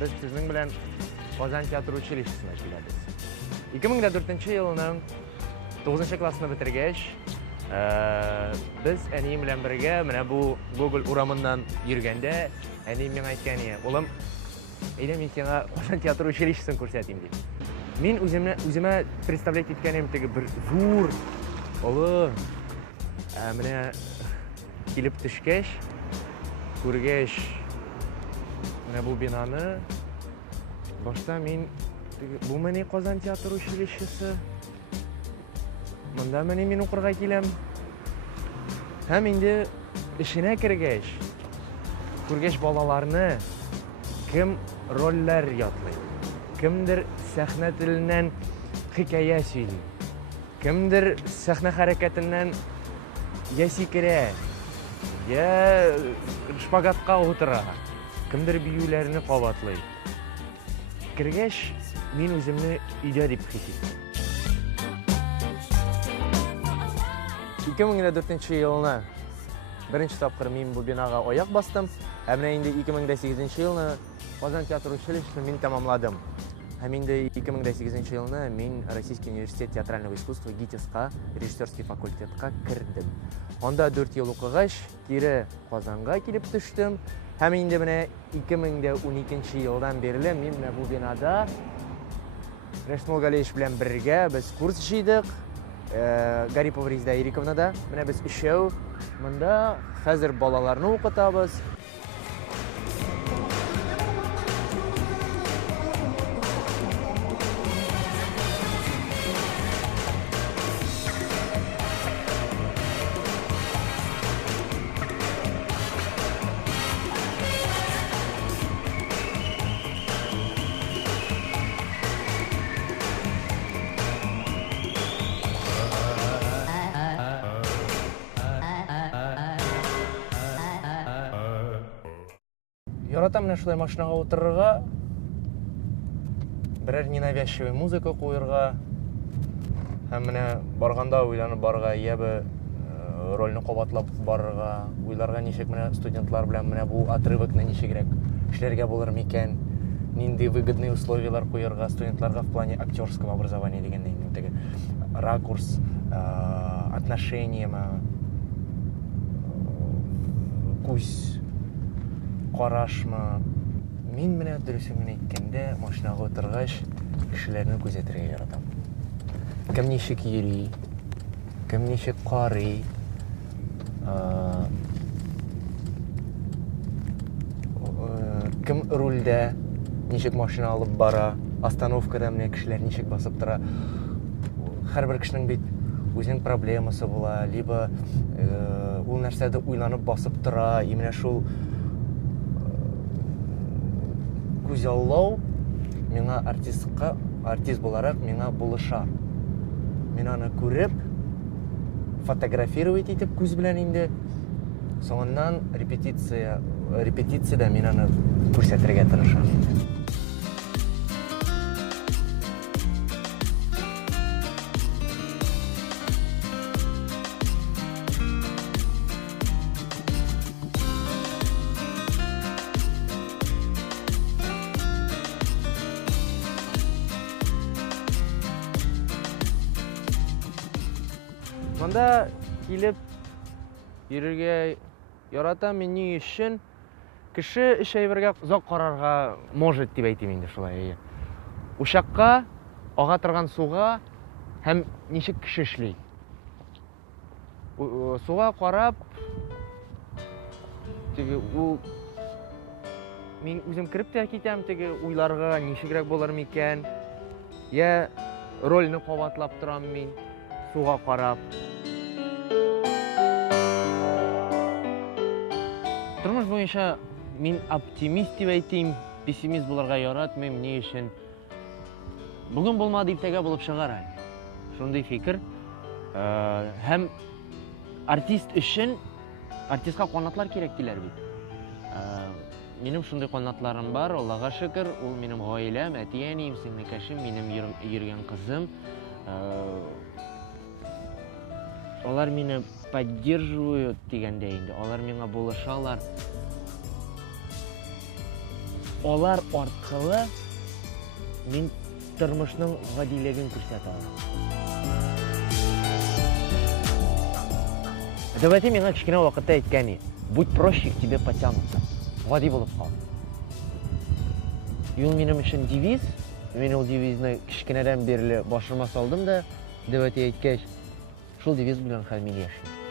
Biz sizin bilen Qozon teatr училищесine kelamiz. 2004 yılının 9 klassını bitirgach, biz әнем bilen birge mana bu Google uramından yürgende әнем menga aytgan edi. Oğlum, men sana Qozon teatr училищесini ko'rsatayım dedi. Men o'zimga представлять etganim bir zo'r oğlum, mana kelib tushgach, ko'rgach, mana bu binoni boshda men bu meni Qozon teatr училищесі. Munda men o'qirga kelam. Ham endi ishine kirgach, ko'rgach bolalarni kim rollar yodlaydi. Kimdir sahna tilinden hikoya söyleydi. Kimdir sahna hareketinden ya sikire, ya şpagatqa o'tira. Kimdir biyularni qavatlaydi. Kirgach, men o'zimni uyda deb his etdim. 2004 yılına birinchi topqir men bu binoga oyoq bosdim. Hamda endi 2008 yilni Qozon teatr училищесini men tamomladim. Ham endi 2008 yilni men Российский университет театрального искусства GITIS-qa rejissyorskiy fakultetga kirdim. Onda 4 yil o'qigach, kiri Qozonga kelib tushdim. Ham endi mana 2012 yildan beri men bu binoda Resmol Galeyev bilan birga biz kurs ishlaydik. Garipova Rizda Erikovnada. Mana biz ishov bunda hozir bolalarni o'qitamiz. Яратам менә шулай машинага утырырга, берәр ненавязчивый музыка куярга, һәм менә барганда уйланып барырга, я бу рольне кабатлап барырга, уйларга ничек менә студентлар белән менә бу отрывокны ничегрәк эшләргә булыр микән, нинди выгодный условиялар куярга студентларга в плане актерского образования дигәндә инде теге ракурс, отношения, күз qarashma. Men менә дөресен әйткәндә, машинага утыргач, кешеләрне күзәтергә яратам. Кем ничек йөри, кем ничек карый, кем рульдә, ничек машина алып бара, остановкада менә кешеләр ничек басып тора. Һәрбер кешенең бит үзенең проблемасы була, либо ул нәрсәдә уйланып басып тора, менә шул Күзаллау миңа артист буларак миңа булыша. Мен аны күреп, фотографировать итеп күз белән инде. Соңыннан репетициядә мен аны күрсәтергә тырышам. Монда килеп йөрергә яратам. Мен ни өчен кеше эш әйбергә озак карарга может дип әйтим инде шулай. Ушакка, ага торган суга һәм ничек кеше эшли. Суга карап, теге ул мен үзем кирип тә китәм, теге уйларга ничегрәк булыр микән? Я рольне кабатлап торам мин суга карап. Тормыш буенча мин оптимист дип әйтим, пессимист булырга яратмыйм. Ни өчен? Бүген булмады, иртәгә булып чыгар. Шундый фикер. Һәм артист өчен артистка канатлар кирәк диләр бит. Минем шундый канатларым бар, Аллага шөкер. Ул минем гаиләм, әти-әнием, сеңлекәшем, минем йөргән кызым. Алар мине поддерживают дигәндә инде. Алар миңа булышалар. Алар аркылы мин тормышның гадилеген күрсәтә алам. Әдәбияты миңа кечкенә вакытта әйткән, будь проще, к тебе потянутся. Гади булып кал. Юл минем өчен девиз. Мин ул девизны кечкенәдән бирле башыма салдым да, әдәбияты әйткәч, шул девиз белән хәл мин яшим.